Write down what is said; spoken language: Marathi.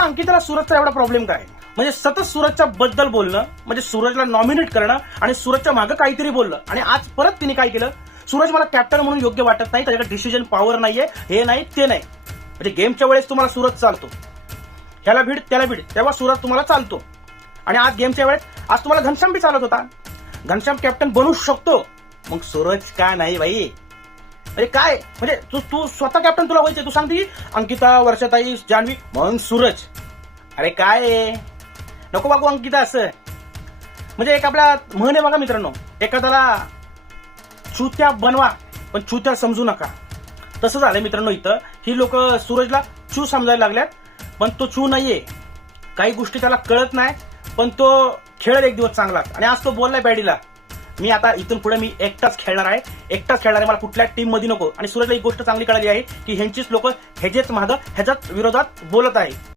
नेमका अंकिताला सूरजचा एवढा प्रॉब्लेम काय? म्हणजे सतत सूरजच्या बद्दल बोलणं, म्हणजे सूरजला नॉमिनेट करणं आणि सूरजच्या मागे काहीतरी बोललं, आणि आज परत तिने काय केलं, सूरज मला कॅप्टन म्हणून योग्य वाटत नाही, त्याच्याकडे डिसिजन पॉवर नाहीये, हे नाही ते नाही. म्हणजे गेमच्या वेळेस तुम्हाला सूरज चालतो, ह्याला भीड त्याला भीड, तेव्हा सूरज तुम्हाला चालतो. आणि आज गेमच्या वेळेस आज तुम्हाला घनश्याम बी चालत होता, घनश्याम कॅप्टन बनू शकतो, मग सूरज का नाही भाई? अरे काय म्हणजे तू स्वतः कॅप्टन तुला व्हायचं, तू सांगते अंकिता, वर्षाताई, जान्हवी म्हणून सूरज. अरे काय नको बाबू अंकिता असं. म्हणजे एक आपल्या म्हण आहे बघा मित्रांनो, एखाद्याला चुत्या बनवा पण चुत्या समजू नका. तसं झालंय मित्रांनो. इथं ही लोक सूरजला चू समजायला लागल्यात, पण तो चू नाहीये. काही गोष्टी त्याला कळत नाही, पण तो खेळेल एक दिवस चांगलाच. आणि आज तो बोललाय बॅडीला, मी आता इथून पुढे मी एकटाच खेळणार आहे, मला कुठल्या टीम मध्ये नको. आणि सूरजला एक गोष्ट चांगली कळाली आहे की ह्यांचीच लोक ह्याच्याच विरोधात बोलत आहे.